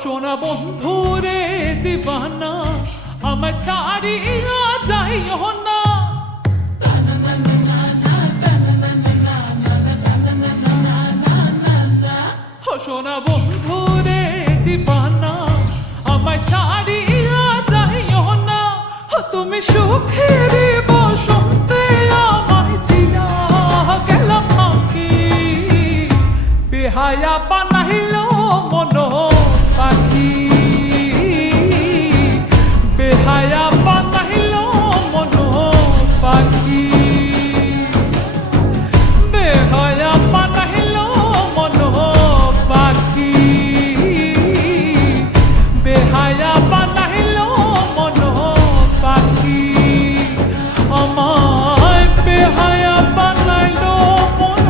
সোনা বন্ধু রে দিবানা আমায় ছাড়িয়া যাইও না। সোনা বন্ধু রে দিবানা আমায় ছাড়িয়া যাইও না। তুমি সুখের বসন্তে আমায় দিয়া গেলাম ফাঁকি, বেহায়া বানাইল মন পাখি, বেহায়া বানাইল মন পাখি, বেহায়া বানাইল মন পাখি, বেহায়া বানাইল মন পাখি, আমায় বেহায়া বানাইল মন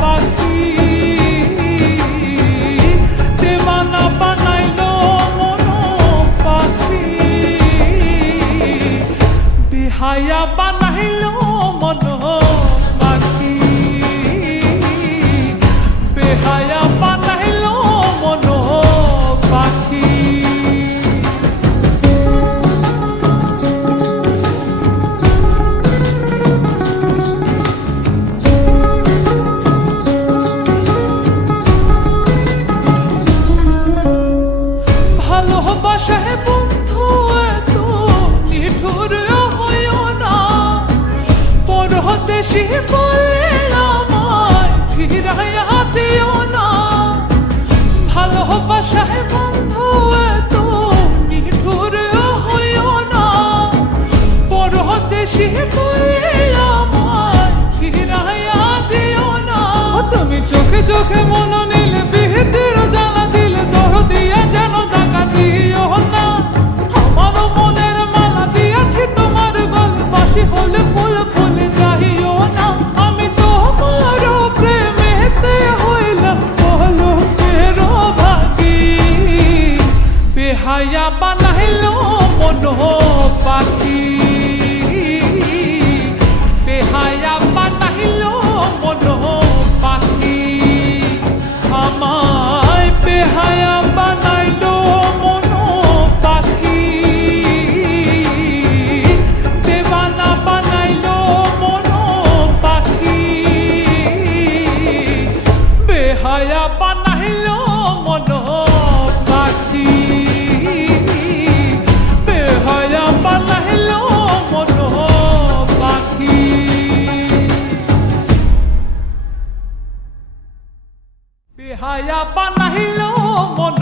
পাখি, দেওয়ানা বানাইল মন পাখি, বেহায়া বানাইল মন পাখি, বেহায়া বানাইল মন পাখি। ভালোবাসায় বন্ধু এত নিঠুর হইও না, পরদেশি বলে আমায় ফিরাইয়া দিও না। ভালোবাসায় বন্ধু এত নিঠুর হইও না, পরদেশি বলে আমায় ফিরাইয়া দিও না। তুমি চোখে চোখে মন নিলে বিহিতের জ্বালা দিলে দর দিয়া যেন টাকা দিও না। আমার মনের মালা দিয়াছি তোমার গল্পাসি হলে ফুল ফুল যাইও না। আমি তোমার প্রেমেতে হইলাম পলকের ভাগি, বেহায়া বানাইল মন পাখি, বেহায়া বানাইল মন পাখি, আমায় বেহায়া বানাইল মন পাখি, দেওয়ানা বানাইল মন পাখি, বেহায়া বানাইল মন পাখি, বেহায়া বানাইল মন পাখি, বেহায়া বানাইল মন